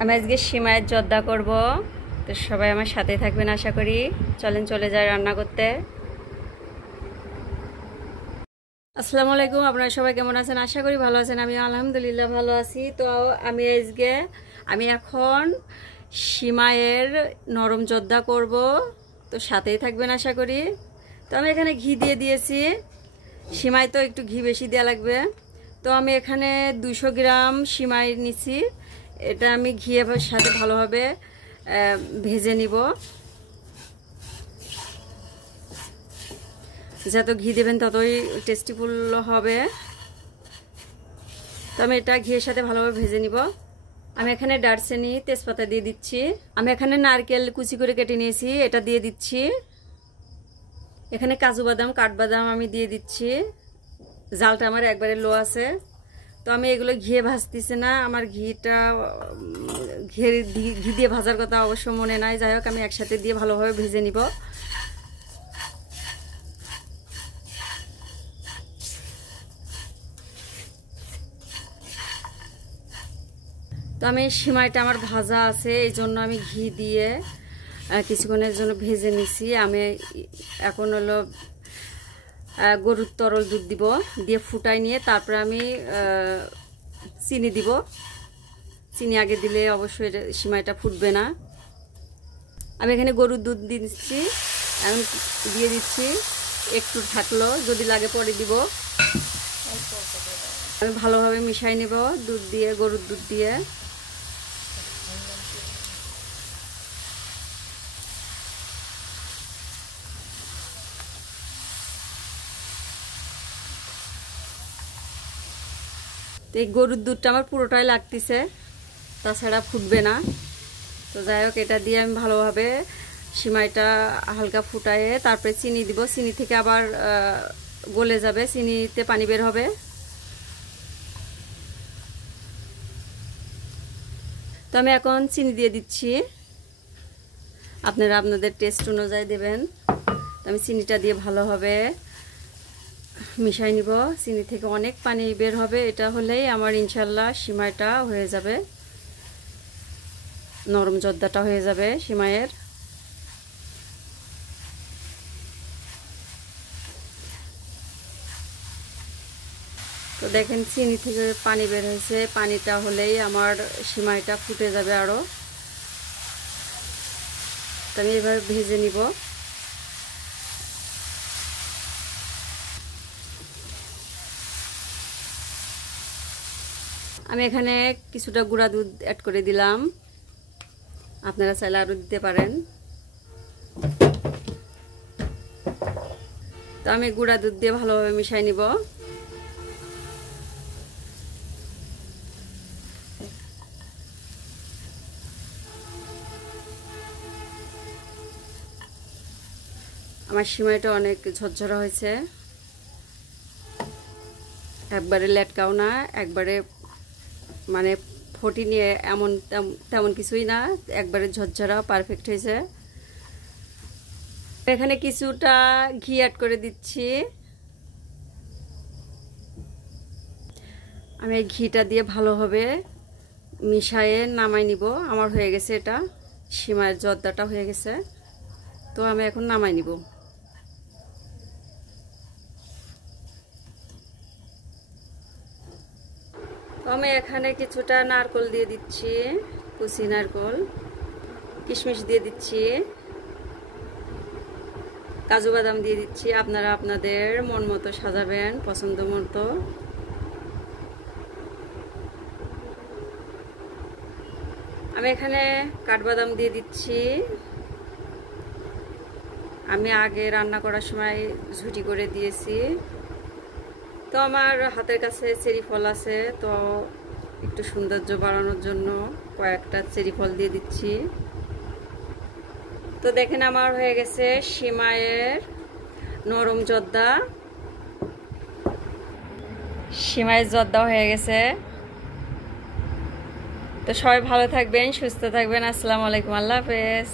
আমি আজকে সিমাইয়ের জর্দা করব। তো সবাই আমার সাথে থাকবেন আশা করি। চলেন চলে যাই রান্না করতে। আসসালামু আলাইকুম, আপনারা সবাই কেমন আছেন? আশা করি ভালো আছেন। আমি আলহামদুলিল্লাহ ভালো আছি। তো আমি এখন সিমাইয়ের নরম জর্দা করব। তো সাথেই থাকবেন আশা করি। তো আমি এখানে ঘি দিয়ে দিয়েছি। সিমাই তো একটু ঘি বেশি দেওয়া লাগবে। তো আমি এখানে 200 গ্রাম সিমাই নিছি। এটা আমি ঘিয়ের সাথে ভালোভাবে ভেজে নিব। যত ঘি দেবেন ততই টেস্টিফুল হবে। তো আমি এটা ঘিয়ের সাথে ভালোভাবে ভেজে নিব। আমি এখানে দারচিনি তেজপাতা দিয়ে দিচ্ছি। আমি এখানে নারকেল কুচি করে কেটে নিয়েছি, এটা দিয়ে দিচ্ছি। এখানে কাজু বাদাম কাঠবাদাম আমি দিয়ে দিচ্ছি। জালটা আমার একবারে লো আছে। তো আমি এগুলো ঘিয়ে ভাজতেছি না, আমার ঘিটা ঘি দিয়ে ভাজার কথা অবশ্য মনে নাই। যাই হোক, আমি একসাথে দিয়ে ভালোভাবে ভেজে নিব। তো আমি সিমাইটা আমার ভাজা আছে, এই জন্য আমি ঘি দিয়ে কিছুক্ষণের জন্য ভেজে নিছি। আমি এখন হলো গরুর তরল দুধ দিব, দিয়ে ফুটাই নিয়ে তারপরে আমি চিনি দিব। চিনি আগে দিলে অবশ্যই সিমাইটা ফুটবে না। আমি এখানে গরুর দুধ দিচ্ছি, এখন দিয়ে দিচ্ছি। একটু থাকলো, যদি লাগে পরে দিব। আমি ভালোভাবে মিশাই নিব দুধ দিয়ে, গরুর দুধ দিয়ে। তো এই গরুর দুধটা আমার পুরোটাই লাগতেছে, তাছাড়া ফুটবে না। তো যাই হোক, এটা দিয়ে আমি ভালোভাবে সিমাইটা হালকা ফুটায়ে তারপরে চিনি দিব। চিনি থেকে আবার গলে যাবে, চিনিতে পানি বের হবে। তো আমি এখন চিনি দিয়ে দিচ্ছি, আপনারা আপনাদের টেস্ট অনুযায়ী দেবেন। তো আমি চিনিটা দিয়ে ভালোভাবে মিশাই নিব। চিনি থেকে অনেক পানি বের হবে, এটা হলেই আমার ইনশাল্লাহ সিমাইটা হয়ে যাবে, নরম জর্দাটা হয়ে যাবে সিমাইয়ের। তো দেখেন চিনি থেকে পানি বের হয়েছে, পানিটা হলেই আমার সিমাইটা ফুটে যাবে আরও। তো আমি এভাবে ভেজে নিব। আমি এখানে কিছুটা গুঁড়া দুধ অ্যাড করে দিলাম, আপনারা চাইলে আরও দিতে পারেন। তো আমি গুঁড়া দুধ দিয়ে ভালোভাবে মিশাই নিব। আমার সিমাইটা অনেক ঝরঝরা হয়েছে, একবারে লেটকাও না, একবারে মানে ফটি নিয়ে এমন তেমন কিছুই না, একবারে ঝরঝরা পারফেক্ট হয়েছে। এখানে কিছুটা ঘি অ্যাড করে দিচ্ছি। আমি এই ঘিটা দিয়ে ভালোভাবে মিশিয়ে নামাই নিব। আমার হয়ে গেছে, এটা সিমাইয়ের জর্দাটা হয়ে গেছে। তো আমি এখন নামাই নিব। আমি এখানে কিছুটা নারকেল দিয়ে দিচ্ছি, কুচি নারকেল, কিশমিশ দিয়ে দিচ্ছি, কাজু বাদাম দিয়ে দিচ্ছি। আপনারা আপনাদের মন মতো সাজাবেন, পছন্দ মতো। আমি এখানে কাঠবাদাম দিয়ে দিচ্ছি। আমি আগে রান্না করার সময় ঝুটি করে দিয়েছি। তো আমার হাতের কাছে চেরি ফল আছে, তো একটু সৌন্দর্য বাড়ানোর জন্য কয়েকটা চেরি ফল দিয়ে দিচ্ছি। তো দেখেন আমার হয়ে গেছে সিমাইয়ের নরম জর্দা। সিমাইয়ের জর্দা হয়ে গেছে। তো সবাই ভালো থাকবেন, সুস্থ থাকবেন। আসসালামু আলাইকুম, আল্লাহ হাফেজ।